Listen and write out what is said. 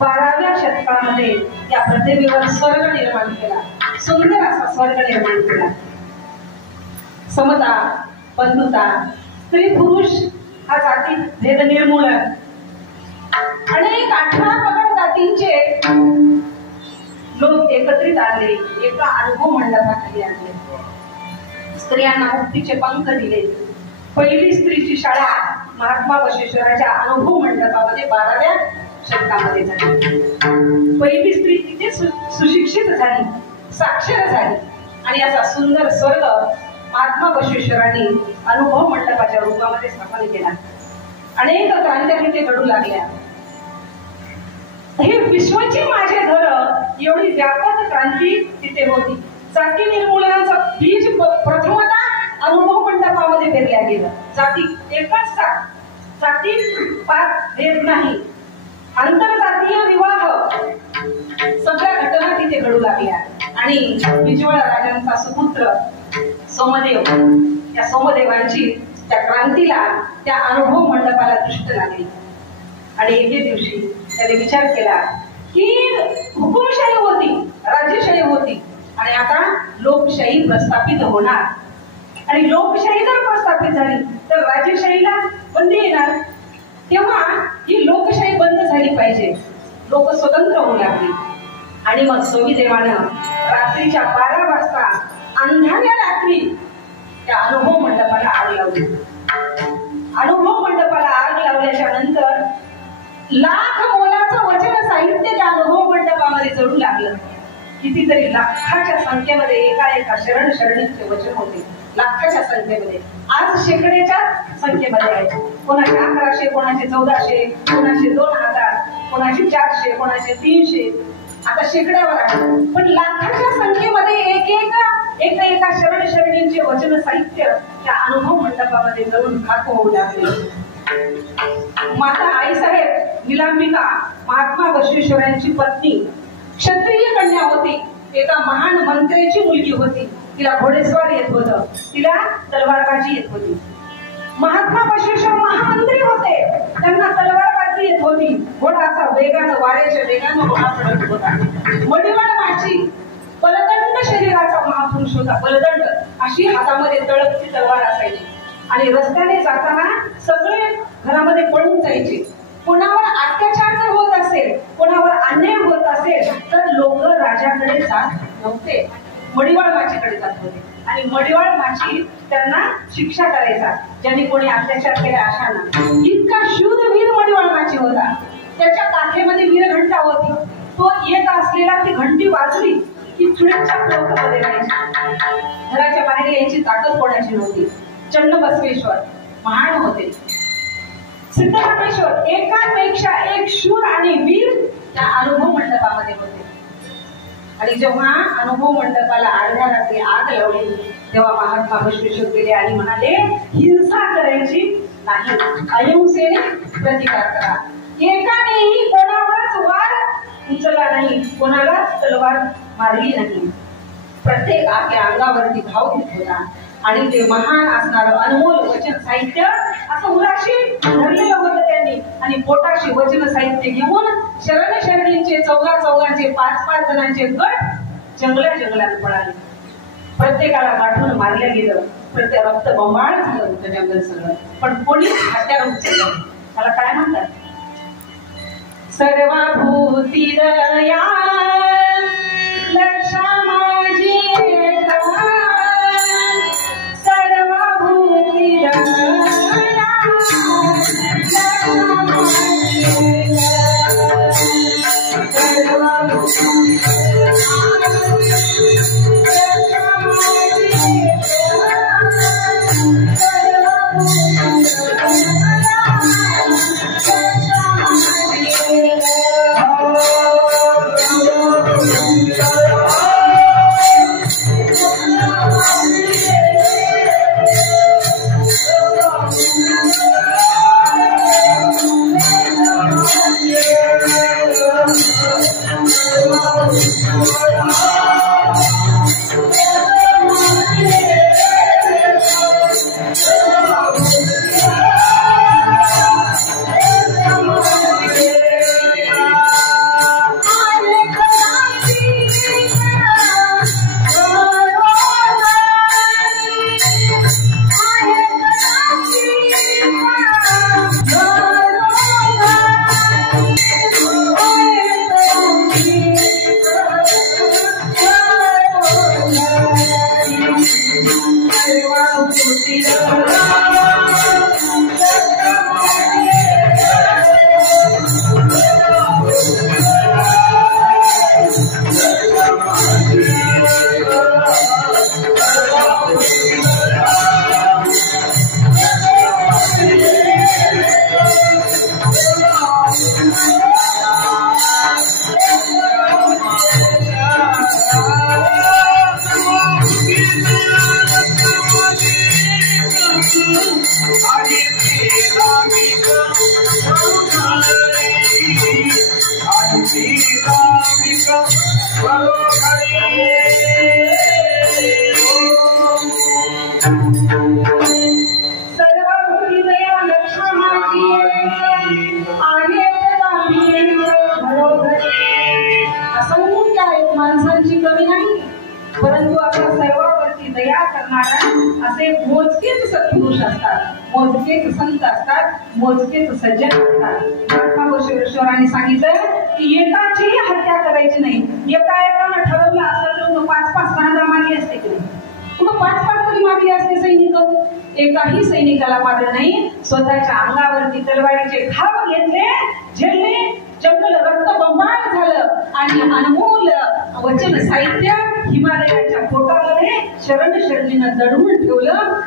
12व्या शतकामध्ये या पृथ्वीवर स्वर्ग निर्माण केला, सुंदर असा स्वर्ग निर्माण केला. समता, बंधुता, स्त्री पुरुष हा जाती भेद निर्मूलन, अनेक 18 पगड जातींचे लोक एकत्रित आले, एका अनुभव मंडपाखाली आणले. स्त्रियांना मुक्तीचे पंख दिले. पहिली स्त्रीची शाळा महात्मा बसवेश्वराच्या अनुभव मंडपामध्ये 12व्या शतकामध्ये झाली. पहिली स्त्री तिथे सुशिक्षित झाली, साक्षर झाली आणि असा सुंदर स्वर्ग महात्मा बसवेश्वरांनी अनुभव मंडपाच्या रूपामध्ये स्थापन केला. अनेक क्रांत्या तिथे घडू लागल्या. हे विश्वाची माझे घर एवढी व्यापक क्रांती तिथे होती. जाती निर्मूलनाचं बीज प्रथमतः अनुभव मंडपामध्ये पेरल्या गेलं. जाती एकच जाती पात भेद नाही, आंतरजातीय विवाह सगळ्या घटना तिथे घडू लागल्या. आणि विजवळ राजांचा सुपुत्र सोमदेव, त्या सोमदेवांची त्या क्रांतीला, त्या अनुभव मंडपाला दृष्ट लागली. आणि एके दिवशी त्याने विचार केला की हुकुमशाही होती, राज्यशाही होती आणि आता लोकशाही प्रस्थापित होणार. आणि लोकशाही जर प्रस्थापित झाली तर राज्यशाहीला बंदी येणार. तेव्हा ही लोकशाही बंद झाली पाहिजे. लोक स्वतंत्र होऊ लागली. आणि मग सोमीदेवानं रात्रीच्या 12 वाजता अंधाऱ्या रात्री त्या अनुभव मंडपाला आग लावली. अनुभव मंडपाला आग लावल्याच्या नंतर लाख मोलाचं वचन साहित्य त्या अनुभव मंडपामध्ये जळू लागलं. कितीतरी लाखाच्या संख्येमध्ये एका शरण शरणींचे वचन होते. लाखाच्या संख्येमध्ये, आज शेकड्याच्या संख्येमध्ये आहे. कोणाचे 1100, कोणाचे 1400, कोणाचे 2000, कोणाचे 400, कोणाचे 300, आता शेकड्यावर आहे. पण लाखाच्या संख्येमध्ये एका शरण शरणींचे वचन साहित्य त्या अनुभव मंडपामध्ये जळून खाक होऊ लागले. माता आईसाहेब निलांबिका महात्मा बसवेश्वरांची पत्नी, क्षत्रिय कन्या होती, एका महान मंत्र्याची मुलगी होती. तिला घोडेस्वार येत होतं, तिला तलवारबाजी येत होती. महात्मा बसवेश्वर महामंत्री होते, त्यांना तलवारबाजी येत होती. घोडा असा वेगानं, वाऱ्याच्या वेगानं घोडा पडत होता. मडिवाळ माची बलदंड शरीराचा महापुरुष होता. बलदंड अशी हातामध्ये तळपती तलवार असायची. आणि रस्त्याने जाताना सगळे घरामध्ये पळून जायचे. कोणावर अत्याचार जर होत असेल, कोणावर अन्याय होत असेल तर लोक राजाकडे जात नव्हते, मडिवाळ माचीकडे जात होते. आणि मडिवाळ माची त्यांना शिक्षा करायचा, ज्यांनी कोणी अत्याचार केला अशांना. इतका शूरवीर मडिवाळ माची होता. त्याच्या काखेमध्ये वीरघंटा होती. तो येत असलेला ती घंटी वाजली की चुड्याच्या लोकांमध्ये राहायची. घराच्या बाहेर यायची ताकद कोणाची नव्हती. चन्नबसवेश्वर महान होते. सिद्धरामेश्वर एकापेक्षा एक शूर आणि वीर त्या अनुभव मंडपामध्ये होते. आणि जेव्हा अनुभव मंडपाला अर्ध्या रात्री आग लावली तेव्हा महात्मा बसवेश्वर गेले आणि म्हणाले, हिंसा करायची नाही, अहिंसेने प्रतिकार करा. एकानेही कोणावरच वार उचलला नाही, कोणाला तलवार मारली नाही. प्रत्येक आपल्या अंगावरती भाव घेत होता. आणि ते महान असणारं अनमोल वचन साहित्य असं उराशी धरलेलं होतं त्यांनी. आणि पोटाशी वचन साहित्य घेऊन शरण शरणींचे 14-14, 5-5 जणांचे गट जंगलात पळाले. प्रत्येकाला गाठून मारलं गेलं. प्रत्येक रक्त बंबाळ झालं होतं जंगल सगळं. पण कोणी हत्यार उचललं. त्याला काय म्हणतात? सर्वभूती दया लक्षा माझी Oh सर्वभूती दया लक्ष्मणाची आहे असंख्य आहेत, माणसांची कमी नाही, परंतु आपल्या सर्वांवरती दया करणारा असे मोजकेच सत्पुरुष असतात, मोजकेच संत असतात, मोजकेच सज्जन असतात. महात्मा बसवेश्वरांनी सांगितलं की एकाचीही हत्या करायची नाही. एका एकानं ठरवलं असं तर 5-5 राजा मारली असते की नाही, तुला 5-5 तरी मारली असते सैनिक. एकाही सैनिकाला मारलं नाही. स्वतःच्या अंगावरती तलवारीचे घाव घेतले, झेलले, जंगल रक्तबंबाळ झालं आणि अनमोल वचन साहित्य हिमालयाच्या पोटामध्ये शरण शरणीनं दडवून ठेवलं.